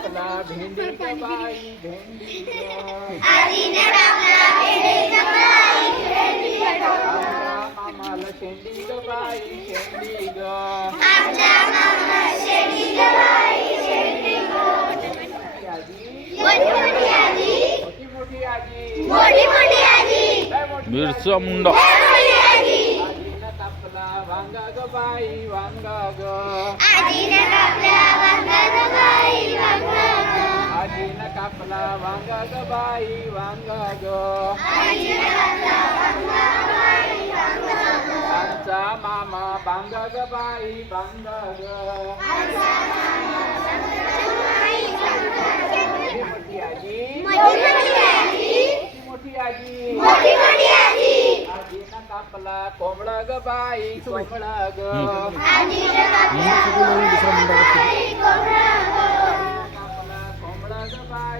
कापला भेंडी ग बाई भेंडी ग आजीने कापला भेंडीचा बाई भेंडी ग आमच्या मामाला शेंडी ग बाई शेंडी ग आमच्या मामाला शेंडी ग बाई शेंडी ग मोठी मोठी आजी मोठी आजी मोठी मोठी आजी लय मोठी मिरचा मुंडा मोठी आजी आजीनं कापला वांगा ग बाई वांगा ग आजीने कापला वांगा ग बाई वांगा ग आजीनं कापला वांगा ग बाई वांगा ग आजीने कापला वांगा ग बाई वांगा ग आमचा मामा बांगा ग बाई बांगा ग आमचा मामा बांगा ग बाई बांगा ग मोठी आजी मोठी मोठी आजी मोठी आजी मोठी मोठी आजी आजीनं कापला कोंबडा ग बाई कोंबडा ग आजीने कापला कोंबडा ग बाई कोंबडा ग कापला कोंबडा ग बाई